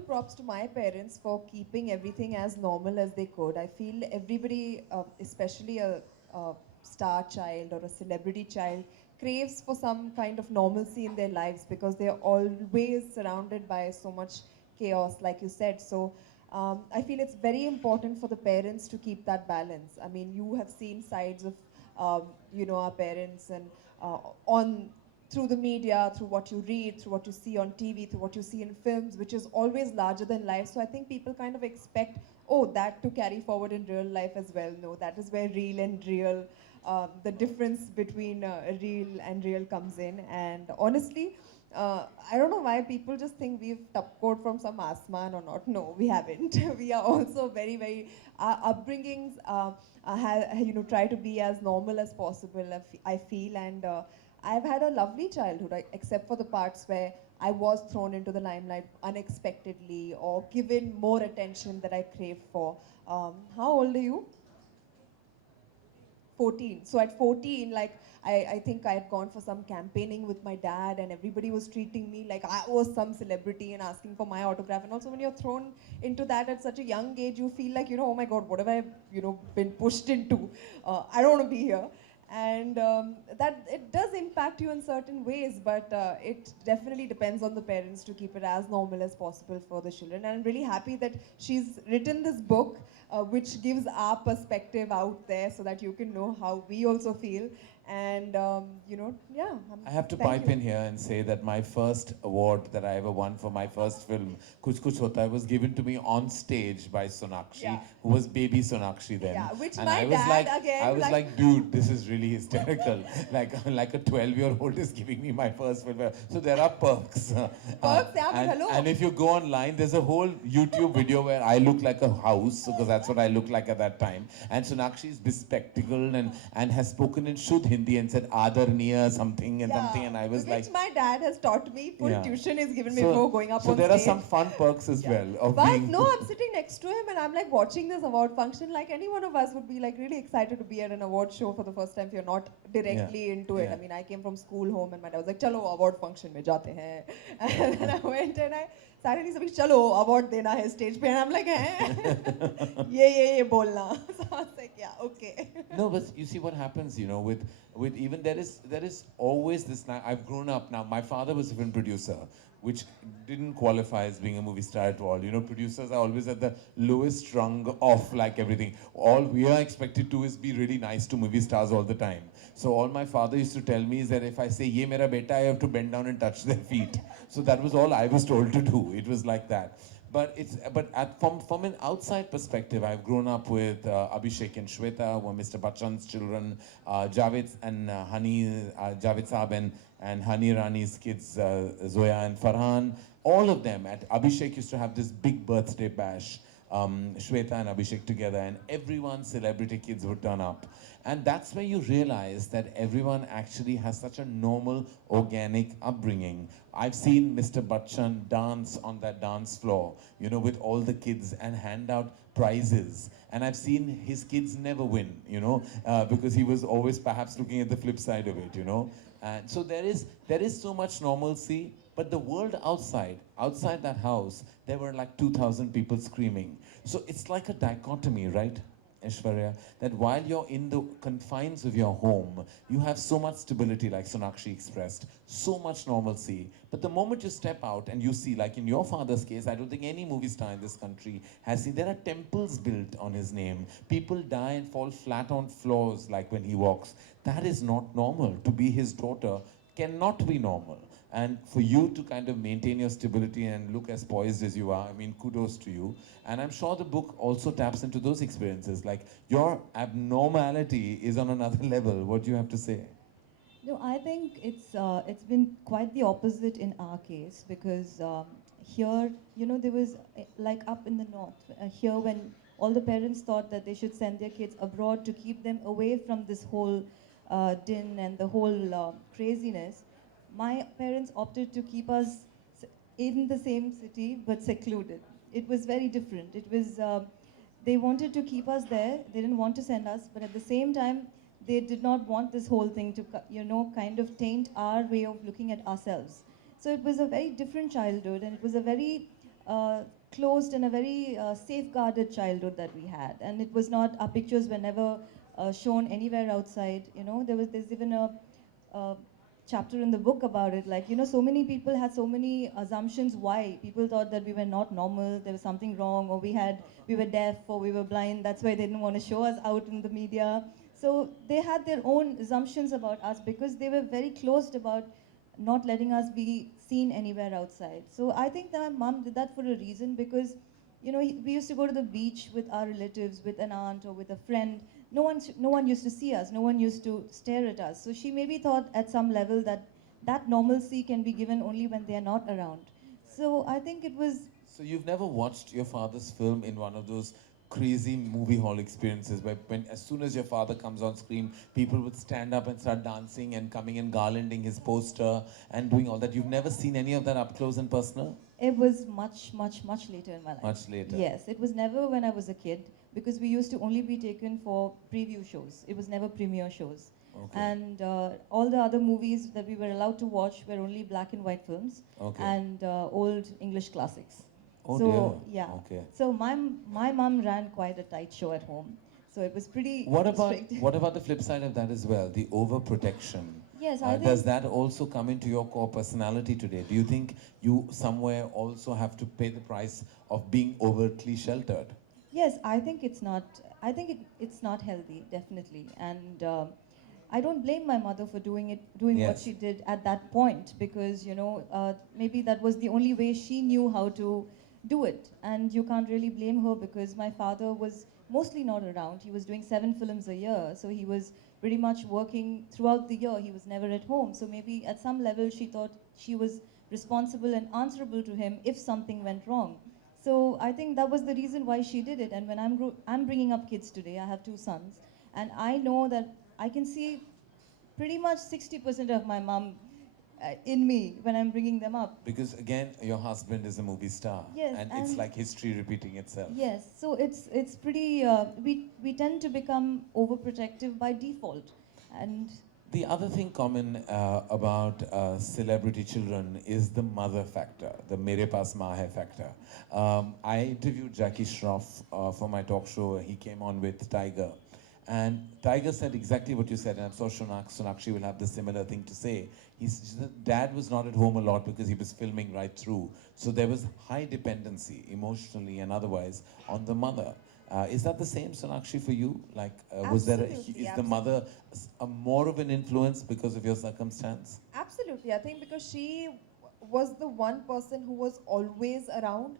full props to my parents for keeping everything as normal as they could. I feel everybody, especially a star child or a celebrity child, craves for some kind of normalcy in their lives because they are always surrounded by so much chaos, like you said. So I feel it's very important for the parents to keep that balance. I mean, you have seen sides of, our parents and on through the media, through what you read, through what you see on TV, through what you see in films, which is always larger than life. So I think people kind of expect, oh, that to carry forward in real life as well. No, that is where real and real, the difference between real and real comes in. And honestly, I don't know why people just think we've tapcoed from some asman or not. No, we haven't. We are also very, very, our upbringings, try to be as normal as possible, I feel. And I've had a lovely childhood, except for the parts where I was thrown into the limelight unexpectedly or given more attention that I craved for. How old are you? 14. So at 14, like, I think I had gone for some campaigning with my dad and everybody was treating me like I was some celebrity and asking for my autograph. And also when you're thrown into that at such a young age, you feel like, oh my God, what have I, been pushed into? I don't want to be here. And that it does impact you in certain ways, but it definitely depends on the parents to keep it as normal as possible for the children. And I'm really happy that she's written this book, which gives our perspective out there so that you can know how we also feel. And yeah. I have to Thank pipe you. in here and say that my first award that I ever won for my first film, Kuch Kuch Hota Hai, was given to me on stage by Sonakshi, Yeah. who was baby Sonakshi then. Yeah, which and my I was dad like, again, I was like- like, dude, this is really hysterical. like a 12-year-old is giving me my first film. So there are perks. Perks, yeah, but hello. And if you go online, there's a whole YouTube video where I look like a house, because that's what I looked like at that time. And Sonakshi is bespectacled and has spoken in Shuddh Hindi and said Adarniya something and something, and I was which like, my dad has taught me. Full Yeah. tuition is given me So- before going up so on there stage. are some fun perks as well of But being. no, I'm sitting next to him and I'm like watching this award function. Like any one of us would be like really excited to be at an award show for the first time if you're not directly Yeah. into it. Yeah. I mean, I came from school home and my dad was like, "Chalo award function mein jate hain." And then I went and I suddenly said, "Chalo award dena hai stage pe." And I'm like, "Eh, ye bolna." So I was like, "Yeah, okay." No, but you see what happens, with even there is always this. Now I've grown up now. My father was a film producer, which didn't qualify as being a movie star at all. Producers are always at the lowest rung of like everything. All we are expected to is be really nice to movie stars all the time. So all my father used to tell me is that if I say "Ye mera beta," I have to bend down and touch their feet. So that was all I was told to do. It was like that. From an outside perspective, I've grown up with Abhishek and Shweta, who are Mr. Bachchan's children, Javed and Javed Saab and Hani Rani's kids, Zoya and Farhan. All of them. Abhishek used to have this big birthday bash. Shweta and Abhishek together, and everyone's celebrity kids would turn up. And that's where you realize that everyone actually has such a normal, organic upbringing. I've seen Mr. Bachchan dance on that dance floor, with all the kids and hand out prizes. And I've seen his kids never win, because he was always perhaps looking at the flip side of it, And so there is so much normalcy. But the world outside that house, there were like 2,000 people screaming. So it's like a dichotomy, right, Aishwaryaa? That while you're in the confines of your home, you have so much stability, like Sonakshi expressed, so much normalcy. But the moment you step out and you see, like in your father's case, I don't think any movie star in this country has seen, there are temples built on his name. People die and fall flat on floors, like when he walks. That is not normal. To be his daughter cannot be normal. And for you to kind of maintain your stability and look as poised as you are, I mean, kudos to you. And I'm sure the book also taps into those experiences. Like, your abnormality is on another level. What do you have to say? No, I think it's been quite the opposite in our case because here, there was like up in the north, here when all the parents thought that they should send their kids abroad to keep them away from this whole din and the whole craziness. My parents opted to keep us in the same city but secluded. It was very different. It was they wanted to keep us there. They didn't want to send us, but at the same time, they did not want this whole thing to kind of taint our way of looking at ourselves. So it was a very different childhood, and it was a very closed and a very safeguarded childhood that we had, and it was not, our pictures were never shown anywhere outside. You know, there's even a chapter in the book about it. Like, you know, so many people had so many assumptions why people thought that we were not normal, there was something wrong, or we were deaf or we were blind. That's why they didn't want to show us out in the media. So they had their own assumptions about us because they were very closed about not letting us be seen anywhere outside. So I think that my mom did that for a reason because, you know, we used to go to the beach with our relatives, with an aunt or with a friend. No one used to see us. No one used to stare at us. So she maybe thought at some level that that normalcy can be given only when they are not around. So I think it was. So you've never watched your father's film in one of those crazy movie hall experiences where when as soon as your father comes on screen, people would stand up and start dancing and coming and garlanding his poster and doing all that. You've never seen any of that up close and personal? It was much, much, much later in my life. Much later. Yes, it was never when I was a kid because we used to only be taken for preview shows. It was never premiere shows. Okay. And all the other movies that we were allowed to watch were only black and white films Okay. and old English classics. Oh so dear. yeah. Okay. So my mom ran quite a tight show at home. So it was pretty What about strict. what about the flip side of that as well? The overprotection. Yes, I think. Does that also come into your core personality today? Do you think you somewhere also have to pay the price of being overtly sheltered? Yes, I think it's not. It's not healthy, definitely, and I don't blame my mother for doing what Yes. she did at that point because maybe that was the only way she knew how to do it, and you can't really blame her because my father was mostly not around. He was doing 7 films a year, so he was pretty much working throughout the year. He was never at home, so maybe at some level she thought she was responsible and answerable to him if something went wrong. So I think that was the reason why she did it. And when I'm bringing up kids today, I have 2 sons, and I know that I can see pretty much 60% of my mom in me when I'm bringing them up. Because again, your husband is a movie star, Yes, and it's and- like history repeating itself. Yes, so it's pretty. We tend to become overprotective by default, and The other thing common about celebrity children is the mother factor, the mere paas maa hai factor. I interviewed Jackie Shroff for my talk show. He came on with Tiger. And Tiger said exactly what you said, and I'm sure Sonakshi will have the similar thing to say. He said dad was not at home a lot because he was filming right through. So there was high dependency, emotionally and otherwise, on the mother. Is that the same, Sonakshi, for you? Like, was there Absolutely, is the mother more of an influence because of your circumstance? Absolutely. I think because she was the one person who was always around,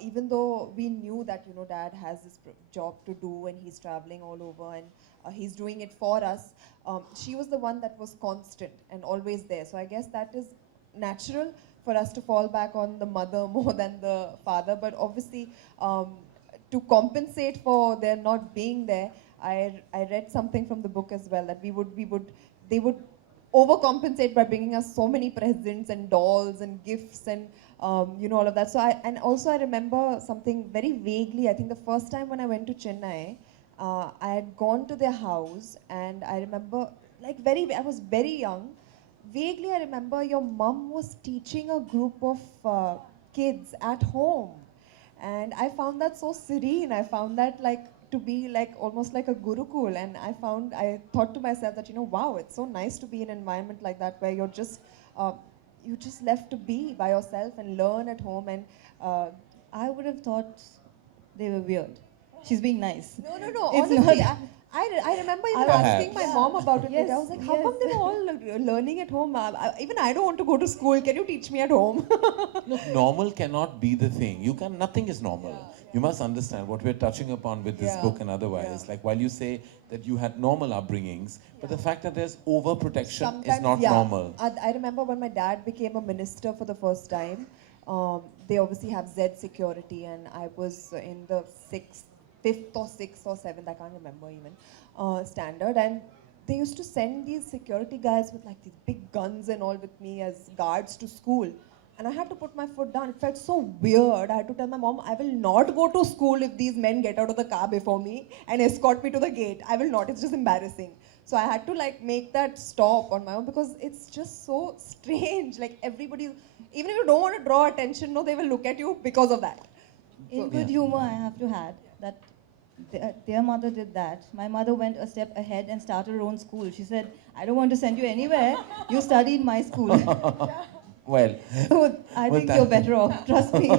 even though we knew that, dad has this job to do and he's traveling all over and he's doing it for us. She was the one that was constant and always there. So I guess that is natural for us to fall back on the mother more than the father. But obviously, to compensate for their not being there, I read something from the book as well that they would overcompensate by bringing us so many presents and dolls and gifts and all of that. So I remember something very vaguely. I think the first time when I went to Chennai, I had gone to their house and I remember I was very young. Vaguely I remember your mom was teaching a group of kids at home. And I found that so serene. I found that to be almost like a gurukul. And I thought to myself that, wow, it's so nice to be in an environment like that where you're just left to be by yourself and learn at home. And I would have thought they were weird. She's being nice. no, It's honestly, not- I remember even Perhaps. asking my mom about it. Yes, I was like, how come they were yes. all learning at home? Even I don't want to go to school. Can you teach me at home? Look, normal cannot be the thing. Nothing is normal. You must understand what we're touching upon with this Yeah, book and otherwise. yeah. Like while you say that you had normal upbringings, but the fact that there's overprotection is Sometimes, not yeah. normal. I remember when my dad became a minister for the first time. They obviously have Z security, and I was in the fifth or sixth or seventh, I can't remember even, standard. And they used to send these security guys with these big guns and all with me as guards to school. And I had to put my foot down. It felt so weird. I had to tell my mom, I will not go to school if these men get out of the car before me and escort me to the gate. I will not. It's just embarrassing. So I had to like make that stop on my own because it's just so strange. Like everybody, even if you don't want to draw attention, no, they will look at you because of that. In So- good humor, I have to add that their mother did that. My mother went a step ahead and started her own school. She said, I don't want to send you anywhere. You study in my school. Well, So I Well, think that- you're better off, trust me.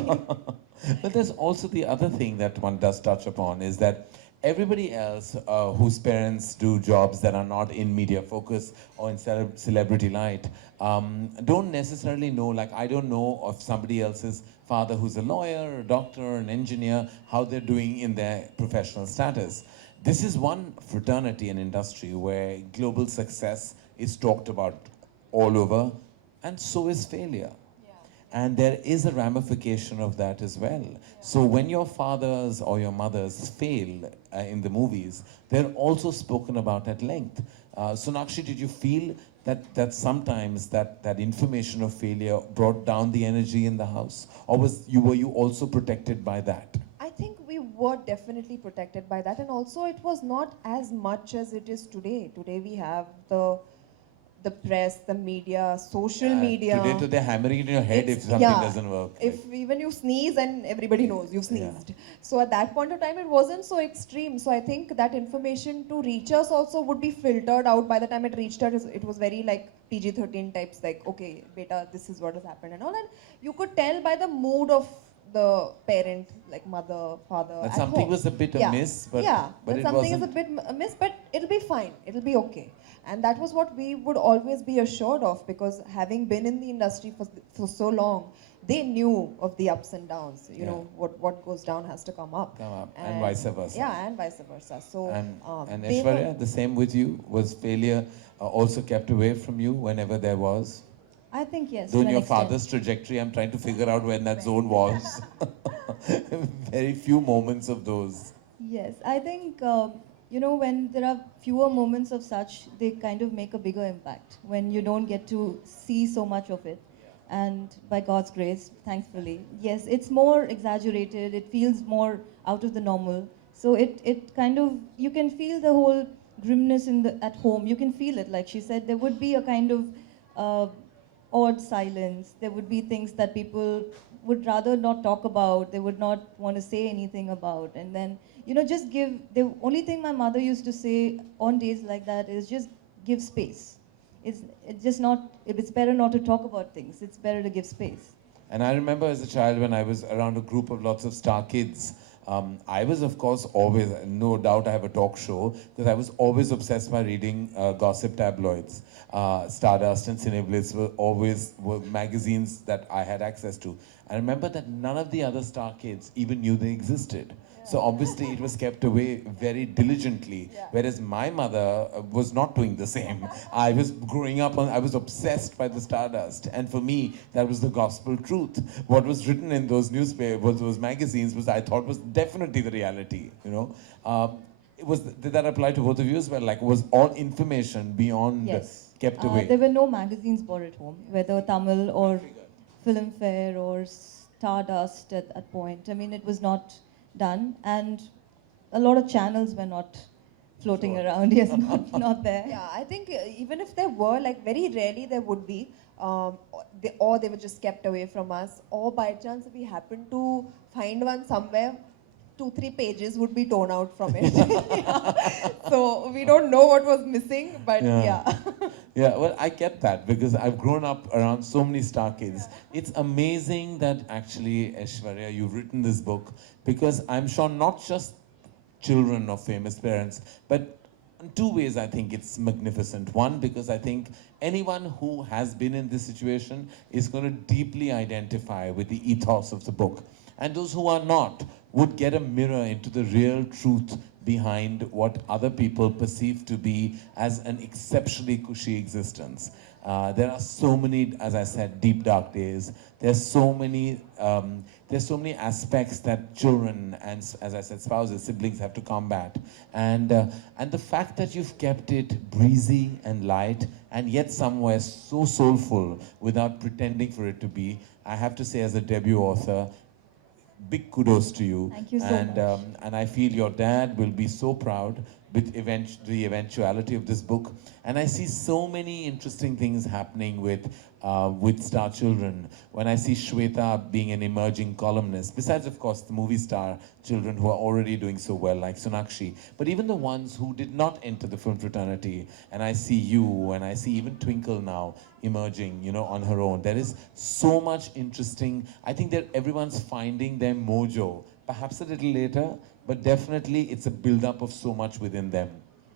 but there's also the other thing that one does touch upon is that everybody else whose parents do jobs that are not in media focus or in celebrity light don't necessarily know, like I don't know of somebody else's father who's a lawyer, a doctor, an engineer, how they're doing in their professional status. This is one fraternity and industry where global success is talked about all over, and so is failure. And there is a ramification of that as well. So when your fathers or your mothers fail in the movies, they're also spoken about at length. Sonakshi, did you feel that sometimes that information of failure brought down the energy in the house? Or were you also protected by that? I think we were definitely protected by that, and also it was not as much as it is today. Today we have the press, the media, social media. Today they're hammering it in your head if It's- something yeah, doesn't work. If even you sneeze and everybody knows you've Yeah. sneezed. So at that point of time, it wasn't so extreme. So I think that information to reach us also would be filtered out. By the time it reached us, it was very like PG-13 types, like, okay, beta, this is what has happened and all. And you could tell by the mood of the parent, like mother, father. That at something home. was a bit amiss, but that it something wasn't. is a bit amiss, but it'll be fine. It'll be okay. And that was what we would always be assured of, because having been in the industry for so long, they knew of the ups and downs. You Yeah. know, what goes down has to come up. Come up, and vice versa. Yeah, and vice versa. So, And they were- Aishwarya, the same with you? Was failure also kept away from you whenever there was? I think yes. Though to in an your extent. father's trajectory, I'm trying to figure out when that zone was. Very few moments of those. Yes, I think, when there are fewer moments of such, they kind of make a bigger impact when you don't get to see so much of it. And by God's grace, thankfully, yes, it's more exaggerated, it feels more out of the normal. So it kind of, you can feel the whole grimness at home. You can feel it, like she said, there would be a kind of odd silence. There would be things that people would rather not talk about. They would not want to say anything about. And then, just give, the only thing my mother used to say on days like that is just give space. It's just not, it's better not to talk about things. It's better to give space. And I remember as a child when I was around a group of lots of star kids, I was, of course, always, no doubt I have a talk show, because I was always obsessed by reading gossip tabloids. Stardust and Cineblitz were magazines that I had access to. I remember that none of the other star kids even knew they existed. So obviously it was kept away very diligently, whereas my mother was not doing the same. I was growing up I was obsessed by the Stardust, and for me that was the gospel truth. What was written in those newspapers, those magazines, I thought was definitely the reality. Did that apply to both of you as well? Like, was all information beyond Yes. kept away? There were no magazines bought at home, whether Tamil or Filmfare or Stardust at that point. I mean, it was not done, and a lot of channels were not floating around. Yes, not there. Yeah, I think even if there were, like very rarely there would be, or they were just kept away from us, or by chance if we happened to find one somewhere, 2-3 pages would be torn out from it. Yeah. So we don't know what was missing, but yeah. Yeah, well, I get that because I've grown up around so many star kids. It's amazing that actually, Aishwarya, you've written this book, because I'm sure not just children of famous parents, but in two ways I think it's magnificent. One, because I think anyone who has been in this situation is going to deeply identify with the ethos of the book. And those who are not would get a mirror into the real truth behind what other people perceive to be as an exceptionally cushy existence. There are so many, as I said, deep dark days. There's so many aspects that children and, as I said, spouses, siblings have to combat. And the fact that you've kept it breezy and light, and yet somewhere so soulful without pretending for it to be, I have to say, as a debut author, big kudos to you. Thank you so and, much. And I feel your dad will be so proud, with the eventuality of this book. And I see so many interesting things happening with Star Children. When I see Shweta being an emerging columnist, besides of course the movie star children who are already doing so well, like Sonakshi, but even the ones who did not enter the film fraternity, and I see you, and I see even Twinkle now emerging, you know, on her own. There is so much interesting. I think that everyone's finding their mojo, perhaps a little later, but definitely it's a build-up of so much within them.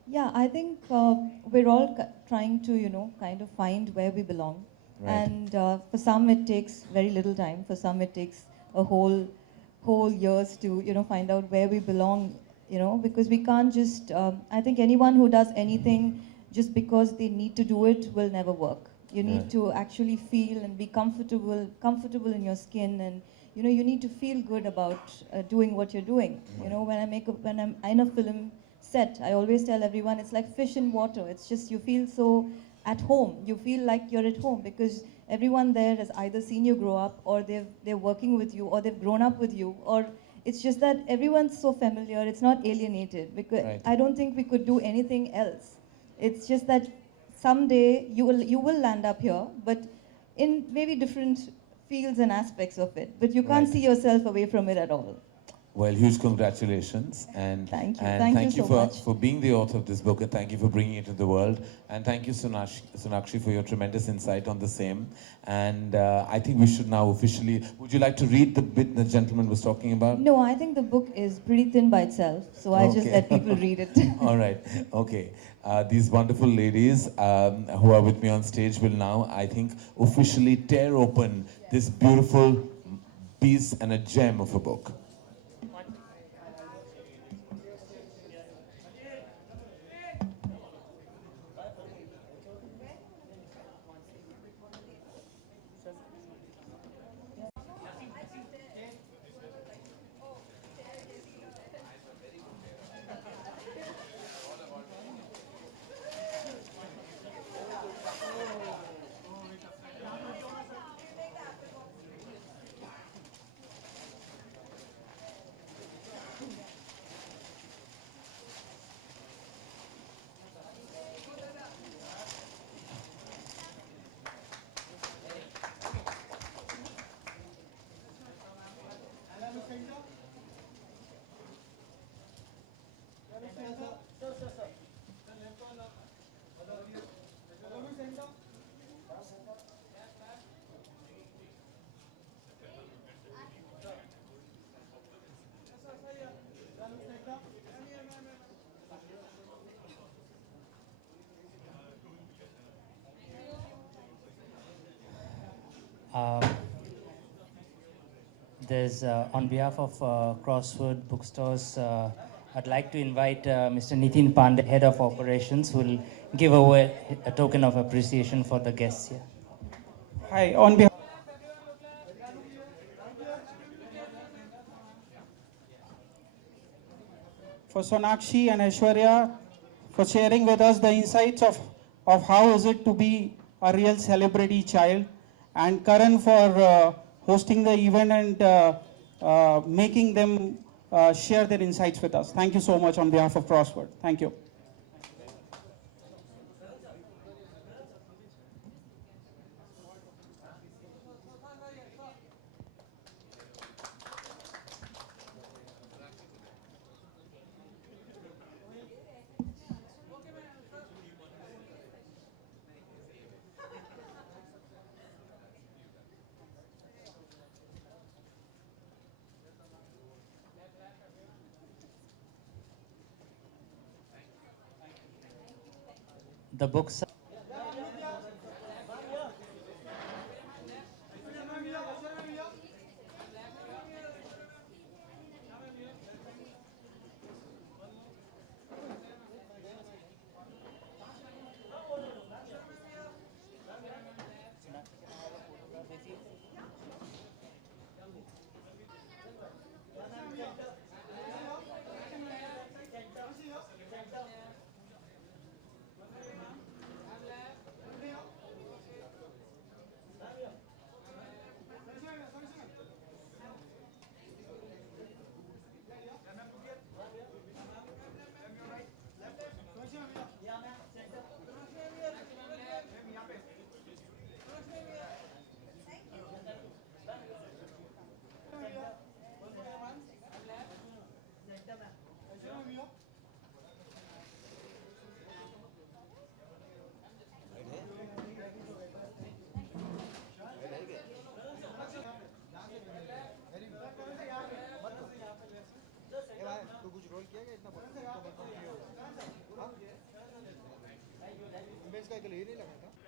Yeah, I think we're all trying to, you know, kind of find where we belong. Right. And for some it takes very little time. For some it takes a whole years to, you know, find out where we belong, you know, because we can't just, I think anyone who does anything just because they need to do it will never work. You need Right. to actually feel and be comfortable in your skin, and you know, you need to feel good about doing what you're doing. You know, when I'm in a film set, I always tell everyone it's like fish in water. It's just you feel so at home. You feel like you're at home because everyone there has either seen you grow up, or they're working with you, or they've grown up with you, or it's just that everyone's so familiar. It's not alienated, because Right. I don't think we could do anything else. It's just that someday you will land up here, but in maybe different fields and aspects of it. But you can't Right. see yourself away from it at all. Well, huge congratulations, and Thank you. and Thank you so much. for being the author of this book, and thank you for bringing it to the world, and thank you Sonakshi for your tremendous insight on the same. And I think we should now officially. Would you like to read the bit the gentleman was talking about? No, I think the book is pretty thin by itself, so I just Okay. let people read it. All right. Okay. These wonderful ladies who are with me on stage will now, I think, officially tear open this beautiful piece and a gem of a book. Um, on behalf of Crossword Bookstores, I'd like to invite Mr. Nitin Pandey, Head of Operations, who will give away a token of appreciation for the guests here. Hi, on behalf for Sonakshi and Aishwaryaa for sharing with us the insights of how is it to be a real celebrity child, and Karan for hosting the event and making them share their insights with us. Thank you so much on behalf of Crossword. Thank you. The books क्या ये नहीं लगा था